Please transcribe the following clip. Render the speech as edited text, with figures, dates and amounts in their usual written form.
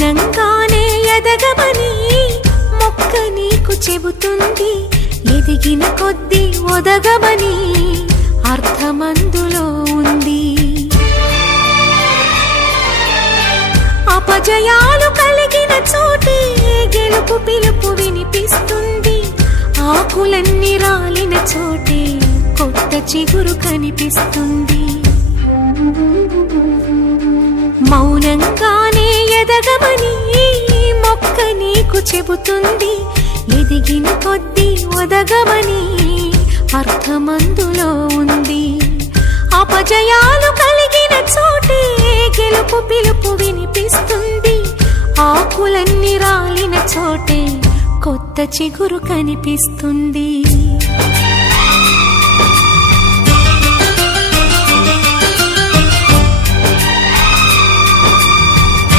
మౌనంగానే ఎదగమని మొక్క నీకు చెబుతుంది, ఎదిగిన కొద్దీ ఒదగమని అర్థమందులో ఉంది. అపజయాలు కలిగిన చోటే గెలుపు పిలుపు వినిపిస్తుంది, ఆకులన్నీ రాలిన చోటే కొత్త చిగురు కనిపిస్తుంది. మౌనంగానే ఎదగమని మొక్క నీకు చెబుతుంది, ఎదిగిన కొద్దీ ఒదగమని అర్థమందులో ఉంది. అపజయాలు కలిగిన చోటే గెలుపు పిలుపు వినిపిస్తుంది, ఆకులన్నీ రాలిన చోటే కొత్త చిగురు కనిపిస్తుంది.